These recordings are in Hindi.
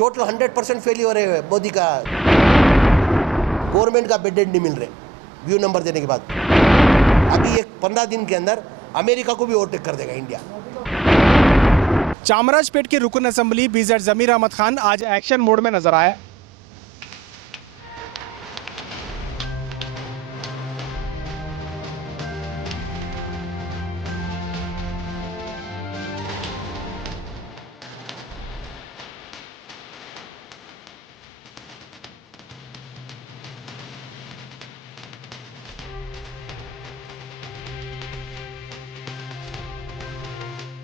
टोटल 100% फेलियर है मोदी का। गवर्नमेंट का बेड नहीं मिल रहे व्यू नंबर देने के बाद। अभी एक 15 दिन के अंदर अमेरिका को भी ओवरटेक कर देगा इंडिया। चामराजपेट के रुकन असेंबली बीजेड जमीर अहमद खान आज एक्शन मोड में नजर आए।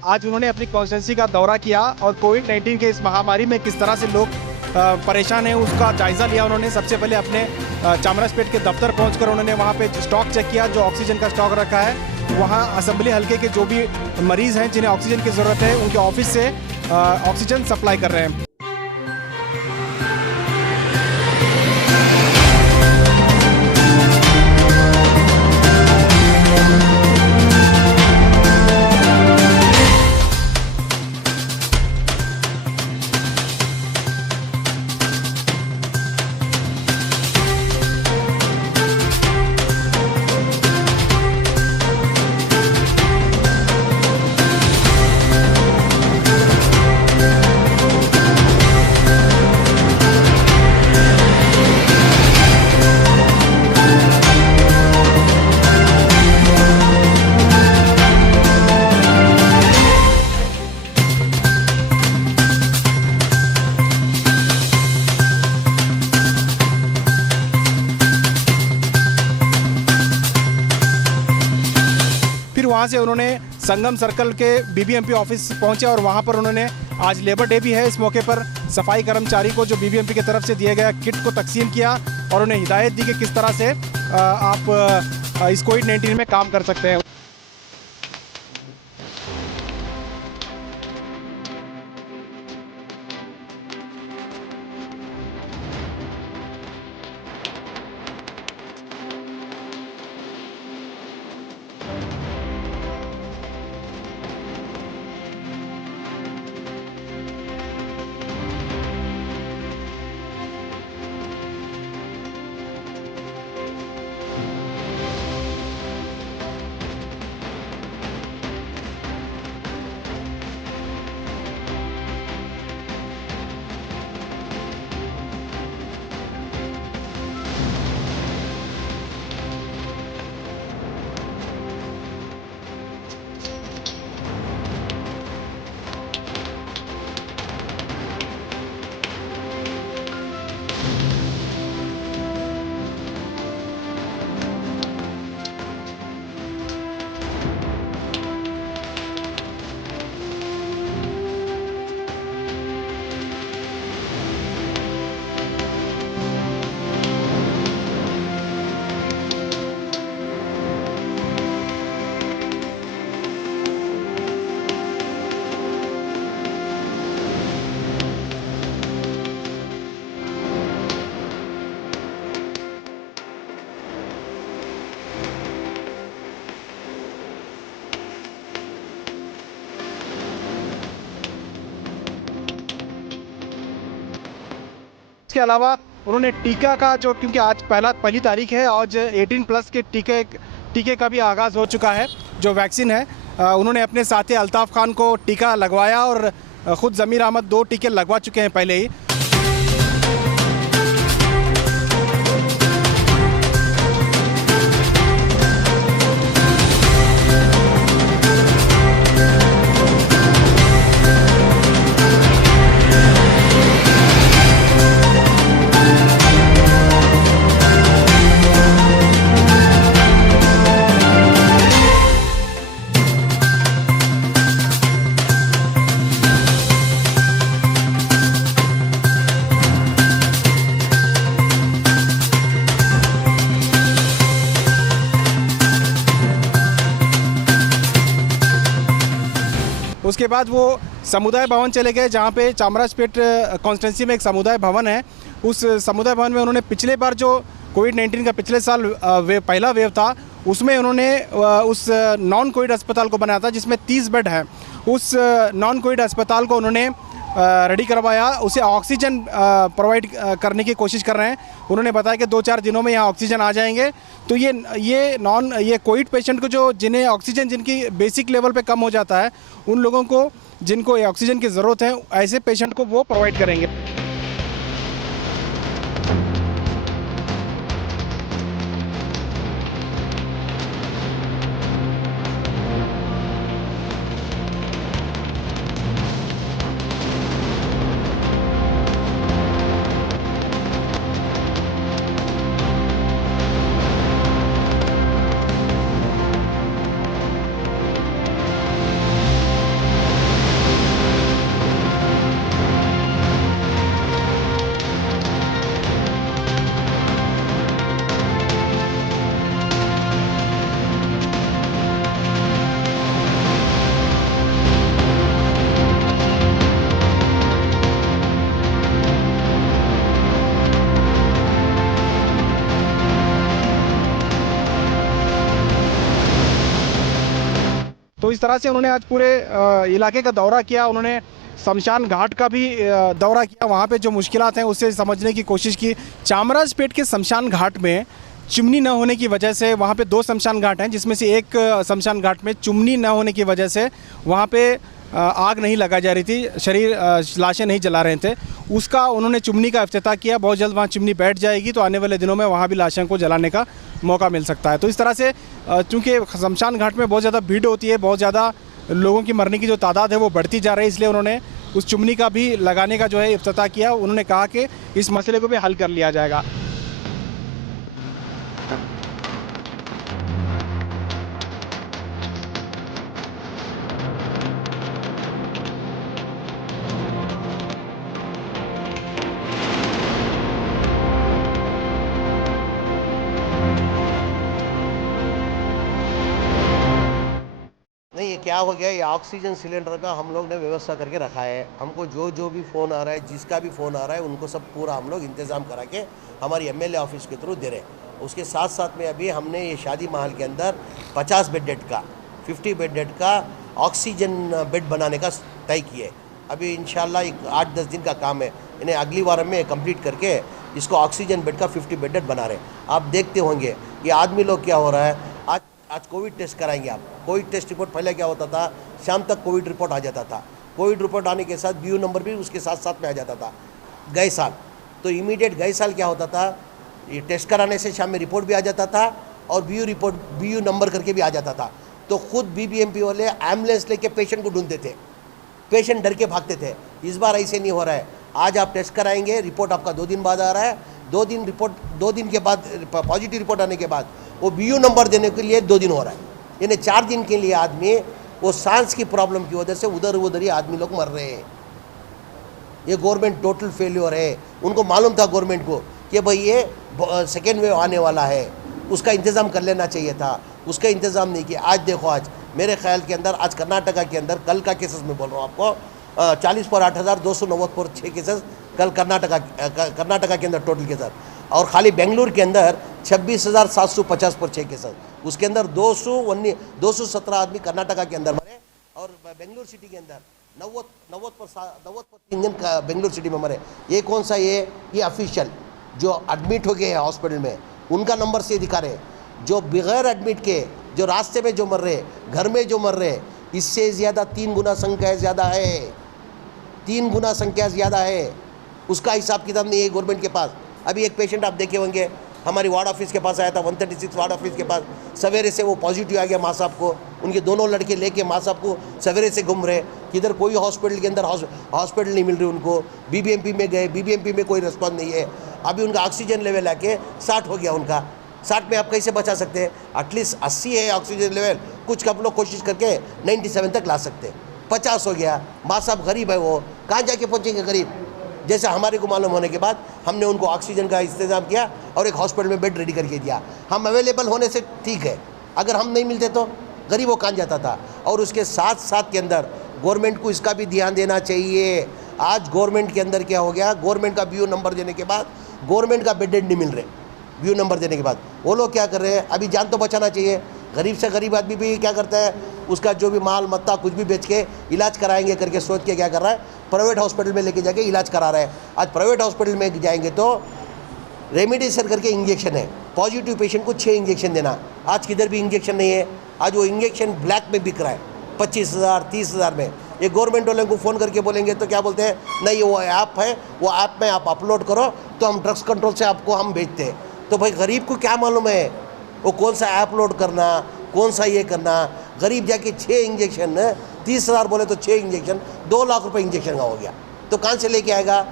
आज उन्होंने अपनी कॉन्स्टिट्यूंसी का दौरा किया और कोविड-19 के इस महामारी में किस तरह से लोग परेशान हैं उसका जायजा लिया। उन्होंने सबसे पहले अपने चामराजपेट के दफ्तर पहुंचकर उन्होंने वहां पे स्टॉक चेक किया, जो ऑक्सीजन का स्टॉक रखा है। वहां असेंबली हल्के के जो भी मरीज हैं जिन्हें ऑक्सीजन की ज़रूरत है उनके ऑफिस से ऑक्सीजन सप्लाई कर रहे हैं। वहाँ से उन्होंने संगम सर्कल के बीबीएमपी ऑफिस पहुंचे और वहाँ पर उन्होंने, आज लेबर डे भी है, इस मौके पर सफाई कर्मचारी को जो बीबीएमपी की तरफ से दिए गया किट को तकसीम किया और उन्हें हिदायत दी कि किस तरह से आप इस कोविड-19 में काम कर सकते हैं। इसके अलावा उन्होंने टीका का जो, क्योंकि आज पहली तारीख है, आज 18+ के टीके का भी आगाज़ हो चुका है, जो वैक्सीन है। उन्होंने अपने साथी अल्ताफ़ खान को टीका लगवाया और ख़ुद ज़मीर अहमद 2 टीके लगवा चुके हैं पहले ही। उसके बाद वो समुदाय भवन चले गए, जहाँ पे चामराजपेट कॉन्स्टिट्यूंसी में एक समुदाय भवन है। उस समुदाय भवन में उन्होंने पिछले बार जो कोविड-19 का पिछले साल पहला वेव था, उसमें उन्होंने उस नॉन कोविड अस्पताल को बनाया था जिसमें 30 बेड हैं। उस नॉन कोविड अस्पताल को उन्होंने रेडी करवाया, उसे ऑक्सीजन प्रोवाइड करने की कोशिश कर रहे हैं। उन्होंने बताया कि 2-4 दिनों में यहाँ ऑक्सीजन आ जाएंगे। तो ये कोविड पेशेंट को जिन्हें ऑक्सीजन जिनकी बेसिक लेवल पे कम हो जाता है, उन लोगों को जिनको ऑक्सीजन की ज़रूरत है, ऐसे पेशेंट को वो प्रोवाइड करेंगे। तो इस तरह से उन्होंने आज पूरे इलाके का दौरा किया। उन्होंने शमशान घाट का भी दौरा किया, वहाँ पे जो मुश्किलात हैं उससे समझने की कोशिश की। चामराजपेट के शमशान घाट में चिमनी न होने की वजह से, वहाँ पे 2 शमशान घाट हैं जिसमें से एक शमशान घाट में चिमनी न होने की वजह से वहाँ पे आग नहीं लगाई जा रही थी, लाशें नहीं जला रहे थे। उसका उन्होंने चिमनी का इफ्तिताह किया। बहुत जल्द वहाँ चिमनी बैठ जाएगी तो आने वाले दिनों में वहाँ भी लाशों को जलाने का मौका मिल सकता है। तो इस तरह से चूँकि शमशान घाट में बहुत ज़्यादा भीड़ होती है, बहुत ज़्यादा लोगों की मरने की जो तादाद है वो बढ़ती जा रही है, इसलिए उन्होंने उस चिमनी का भी लगाने का इफ्तिताह किया। उन्होंने कहा कि इस मसले को भी हल कर लिया जाएगा। नहीं, ये क्या हो गया, ये ऑक्सीजन सिलेंडर का हम लोग ने व्यवस्था करके रखा है। हमको जो भी फ़ोन आ रहा है, जिसका भी फ़ोन आ रहा है, उनको सब पूरा हम लोग इंतज़ाम करा के हमारी एमएलए ऑफिस के थ्रू दे रहे हैं। उसके साथ साथ में अभी हमने ये शादी महल के अंदर 50 बेडेड का 50 बेडेड का ऑक्सीजन बेड बनाने का तय किए। अभी इंशाल्लाह एक 8-10 दिन का काम है, इन्हें अगली बार में कंप्लीट करके इसको ऑक्सीजन बेड का 50 बेडेड बना रहे हैं। आप देखते होंगे ये आदमी लोग क्या हो रहा है। आज कोविड टेस्ट कराएंगे आप। कोविड टेस्ट रिपोर्ट पहले क्या होता था, शाम तक कोविड रिपोर्ट आ जाता था। कोविड रिपोर्ट आने के साथ बीयू नंबर भी उसके साथ साथ में आ जाता था। गए साल तो इमीडिएट गए साल क्या होता था, ये टेस्ट कराने से शाम में रिपोर्ट भी आ जाता था और बीयू नंबर करके भी आ जाता था। तो खुद बीबीएमपी वाले एम्बुलेंस लेके पेशेंट को ढूंढते थे, पेशेंट डर के भागते थे। इस बार ऐसे नहीं हो रहा है। आज आप टेस्ट कराएंगे, रिपोर्ट आपका 2 दिन बाद आ रहा है। 2 दिन के बाद पॉजिटिव रिपोर्ट आने के बाद वो बीयू नंबर देने के लिए 2 दिन हो रहा है। यानी 4 दिन के लिए आदमी वो सांस की प्रॉब्लम की वजह से उधर ही आदमी लोग मर रहे हैं। ये गवर्नमेंट टोटल फेल्योर है। उनको मालूम था गवर्नमेंट को कि भाई ये सेकेंड वेव आने वाला है, उसका इंतज़ाम कर लेना चाहिए था, उसका इंतज़ाम नहीं किया। आज देखो, आज मेरे ख्याल के अंदर आज कर्नाटका के अंदर कल का केसेस में बोल रहा हूँ आपको, 40 पर 8,290 पर 6 केसेस कल कर्नाटका के अंदर टोटल केसेस। और खाली बेंगलुरु के अंदर 26,750 पर 6 केसेस। उसके अंदर 217 आदमी कर्नाटका के अंदर मरे और बेंगलुरु सिटी के अंदर 90 पर 3 दिन बेंगलुरु सिटी में मरे। ये कौन सा, ये ऑफिशियल जो एडमिट हो गए हैं हॉस्पिटल में उनका नंबर से दिखा रहे। जो बगैर एडमिट के, जो रास्ते में जो मर रहे, घर में जो मर रहे, इससे ज़्यादा 3 गुना संख्या ज़्यादा है। 3 गुना संख्या ज़्यादा है। उसका हिसाब किताब नहीं है गवर्नमेंट के पास। अभी एक पेशेंट आप देखे होंगे हमारी वार्ड ऑफिस के पास आया था, 136 वार्ड ऑफिस के पास। सवेरे से वो पॉजिटिव आ गया माँ साहब को, उनके दोनों लड़के लेके माँ साहब को सवेरे से घूम रहे। किधर कोई हॉस्पिटल के अंदर हॉस्पिटल नहीं मिल रही उनको। बीबीएमपी में गए, बीबीएमपी में कोई रिस्पॉन्स नहीं है। अभी उनका ऑक्सीजन लेवल आके 60 हो गया उनका। 60 में आप कैसे बचा सकते हैं? एटलीस्ट 80 है ऑक्सीजन लेवल, कुछ आप लोग कोशिश करके 97 तक ला सकते। 50 हो गया। माँ साहब गरीब है, वो कहाँ जाके पहुँचेंगे गरीब। जैसा हमारे को मालूम होने के बाद हमने उनको ऑक्सीजन का इंतजाम किया और एक हॉस्पिटल में बेड रेडी करके दिया। हम अवेलेबल होने से ठीक है, अगर हम नहीं मिलते तो गरीब वो कहाँ जाता था। और उसके साथ साथ के अंदर गवर्नमेंट को इसका भी ध्यान देना चाहिए। आज गवर्नमेंट के अंदर क्या हो गया, गवर्नमेंट का बीयू नंबर देने के बाद गवर्नमेंट का बेडेड नहीं मिल रहे। बीयू नंबर देने के बाद वो लोग क्या कर रहे हैं, अभी जान तो बचाना चाहिए। गरीब से गरीब आदमी भी क्या करता है, उसका जो भी माल मत्ता कुछ भी बेच के इलाज कराएंगे करके सोच के क्या कर रहा है, प्राइवेट हॉस्पिटल में लेके जाके इलाज करा रहा है। आज प्राइवेट हॉस्पिटल में जाएंगे तो रेमडेसिविर करके इंजेक्शन है, पॉजिटिव पेशेंट को 6 इंजेक्शन देना। आज किधर भी इंजेक्शन नहीं है, आज वो इंजेक्शन ब्लैक में बिक रहा है 25,000 30,000 में। ये गवर्नमेंट वाले को फ़ोन करके बोलेंगे तो क्या बोलते हैं, नहीं वो ऐप है, वो ऐप में आप अपलोड करो तो हम ड्रग्स कंट्रोल से आपको हम भेजते हैं। तो भाई गरीब को क्या मालूम है वो कौन सा ऐप लोड करना, कौन सा ये करना। गरीब जाके 6 इंजेक्शन 30,000 बोले तो 6 इंजेक्शन 2 लाख रुपए इंजेक्शन का हो गया, तो कहाँ से लेके आएगा?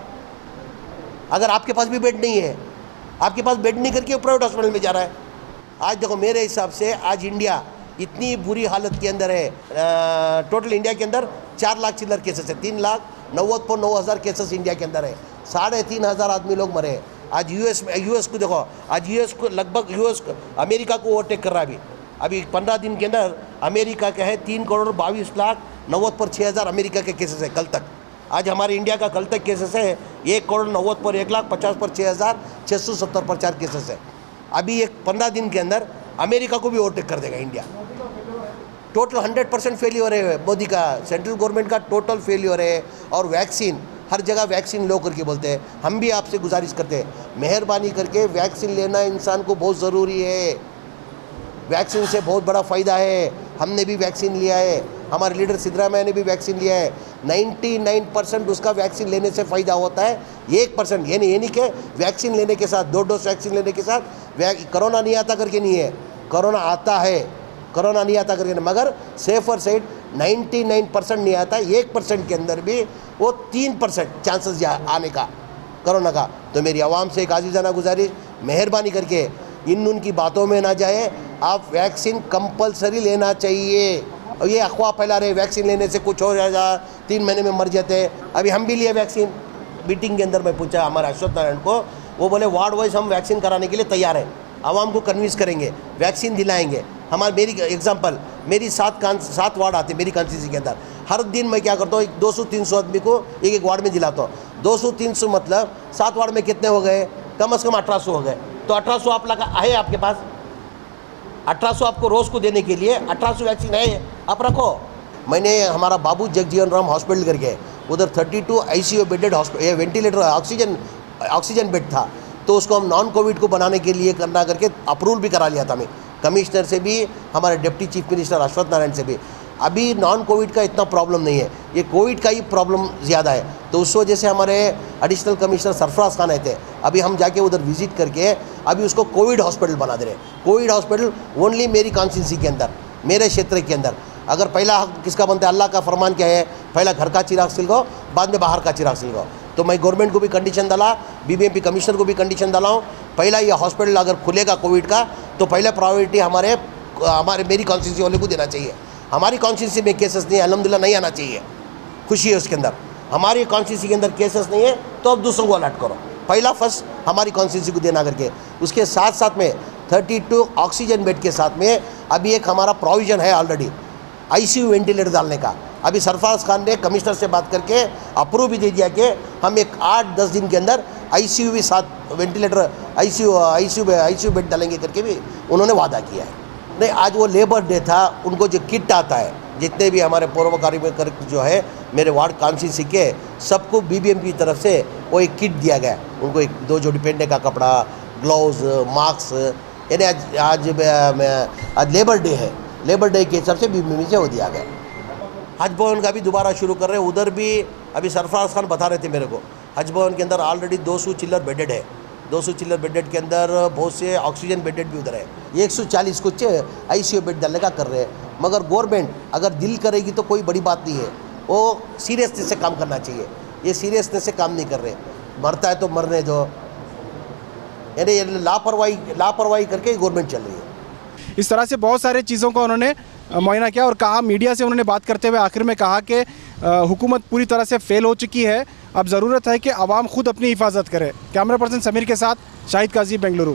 अगर आपके पास भी बेड नहीं है, आपके पास बेड नहीं करके प्राइवेट हॉस्पिटल में जा रहा है। आज देखो मेरे हिसाब से आज इंडिया इतनी बुरी हालत के अंदर है। टोटल इंडिया के अंदर 4 लाख चिल्लर केसेस है, 3,90,900 केसेस इंडिया के अंदर है। 3,500 आदमी लोग मरे। आज यूएस को देखो, आज यूएस को लगभग अमेरिका को ओवरटेक कर रहा है। अभी 15 दिन के अंदर अमेरिका का है 3,22,90,000 पर 6,000 अमेरिका के केसेस है कल तक। आज हमारे इंडिया का कल तक केसेस है 1,90,000 पर 1,50,000 पर 6,670 पर 4 केसेस है। अभी एक 15 दिन के अंदर अमेरिका को भी ओवरटेक कर देगा इंडिया। टोटल 100% फेल्योर है मोदी का, सेंट्रल गवर्नमेंट का टोटल फेल्योर है। और वैक्सीन हर जगह वैक्सीन लो करके बोलते हैं। हम भी आपसे गुजारिश करते हैं, मेहरबानी करके वैक्सीन लेना इंसान को बहुत ज़रूरी है। वैक्सीन से बहुत बड़ा फ़ायदा है। हमने भी वैक्सीन लिया है, हमारे लीडर सिद्धरामैया ने भी वैक्सीन लिया है। 99% उसका वैक्सीन लेने से फ़ायदा होता है। 1% ये नहीं कि वैक्सीन लेने के साथ 2 डोज वैक्सीन लेने के साथ कोरोना नहीं आता करके नहीं है, कोरोना आता है, कोरोना नहीं आता करके नहीं, मगर सेफर साइड 99% नहीं आता। 1% के अंदर भी वो 3% चांसेस आने का कोरोना का। तो मेरी आवाम से एक आजीज़ाना गुजारिश, मेहरबानी करके इन उनकी बातों में ना जाए, आप वैक्सीन कंपलसरी लेना चाहिए। और ये अफवाह फैला रहे वैक्सीन लेने से कुछ हो जाएगा, 3 महीने में मर जाते हैं। अभी हम भी लिए वैक्सीन। मीटिंग के अंदर मैं पूछा हमारे अश्वत्थ नारायण को, वो बोले वार्ड वाइज हम वैक्सीन कराने के लिए तैयार हैं, आवाम को कन्विंस करेंगे, वैक्सीन दिलाएंगे। मेरी एग्जांपल, मेरी 7 वार्ड आते मेरी कॉन्स्टिट्यूंसी के अंदर। हर दिन मैं क्या करता हूँ, 200-300 आदमी को एक वार्ड में दिलाता हूँ। 200-300 मतलब 7 वार्ड में कितने हो गए, कम से कम 1800 हो गए। तो 1800 आप लगा है आपके पास, 1800 आपको रोज़ को देने के लिए 1800 वैक्सीन है, आप रखो। मैंने हमारा बाबू जगजीवन राम हॉस्पिटल करके उधर 32 ICU bedded hospital, ventilator oxygen bed था, तो उसको हम नॉन कोविड को बनाने के लिए करना करके अप्रूवल भी करा लिया था मैं, कमिश्नर से भी, हमारे डिप्टी चीफ मिनिस्टर अश्वत्थ नारायण से भी। अभी नॉन कोविड का इतना प्रॉब्लम नहीं है, ये कोविड का ही प्रॉब्लम ज़्यादा है। तो उस वजह से हमारे एडिशनल कमिश्नर सरफराज खान आए थे, अभी हम जाके उधर विजिट करके अभी उसको कोविड हॉस्पिटल बना दे रहे। कोविड हॉस्पिटल ओनली मेरी कॉन्स्टिट्यूंसी के अंदर, मेरे क्षेत्र के अंदर। अगर पहला हक किसका बनता है, अल्लाह का फरमान क्या है, पहला घर का चिराग सिलगाओ, बाद में बाहर का चिराग सिलगाओ। तो मैं गवर्नमेंट को भी कंडीशन डाला, BBMP कमिश्नर को भी कंडीशन डाला हूँ, पहला ये हॉस्पिटल अगर खुलेगा कोविड का तो पहले प्रायोरिटी हमारे मेरी कॉन्स्टिट्यूंसी वाले को देना चाहिए। हमारी कॉन्स्टिट्यूंसी में केसेस नहीं है, अल्हम्दुलिल्लाह नहीं आना चाहिए, खुशी है उसके अंदर। हमारी कॉन्स्टिट्यूंसी के अंदर केसेस नहीं है तो अब दूसरों को अलर्ट करो, पहला फर्स्ट हमारी कॉन्स्टिट्यूंसी को देना करके। उसके साथ साथ में 32 ऑक्सीजन बेड के साथ में अभी एक हमारा प्रोविज़न है ऑलरेडी ICU वेंटिलेटर डालने का। अभी सरफराज खान ने कमिश्नर से बात करके अप्रूव भी दे दिया कि हम एक 8-10 दिन के अंदर ICU भी 7 वेंटिलेटर ICU बेड डालेंगे करके भी उन्होंने वादा किया है। नहीं, आज वो लेबर डे था, उनको जो किट आता है, जितने भी हमारे पूर्व कार्य जो है मेरे वार्ड कॉन्स्टिट्यूंसी के, सबको BBMP की तरफ से वो एक किट दिया गया। उनको 2 जोड़ी पहनने का कपड़ा, ग्लव्स, मास्क, यानी आज लेबर डे है, लेबर डे के हिसाब से BBMP से वो दिया गया। हज भवन का भी दोबारा शुरू कर रहे हैं, उधर भी अभी सरफराज खान बता रहे थे मेरे को, हज भवन के अंदर ऑलरेडी 200 चिल्लर बेडेड है। 200 चिल्लर बेडेड के अंदर बहुत से ऑक्सीजन बेडेड भी उधर है। 140 कुछ ICU बेड डालने का कर रहे हैं। मगर गवर्नमेंट अगर दिल करेगी तो कोई बड़ी बात नहीं है, वो सीरियसनेस से काम करना चाहिए। ये सीरियसनेस से काम नहीं कर रहे, मरता है तो मरने दो, यानी लापरवाही करके गवर्नमेंट चल रही है। इस तरह से बहुत सारे चीज़ों को उन्होंने मुआयना किया और कहा, मीडिया से उन्होंने बात करते हुए आखिर में कहा कि हुकूमत पूरी तरह से फेल हो चुकी है, अब ज़रूरत है कि आवाम खुद अपनी हिफाजत करे। कैमरा पर्सन समीर के साथ शाहिद काजी, बेंगलुरु।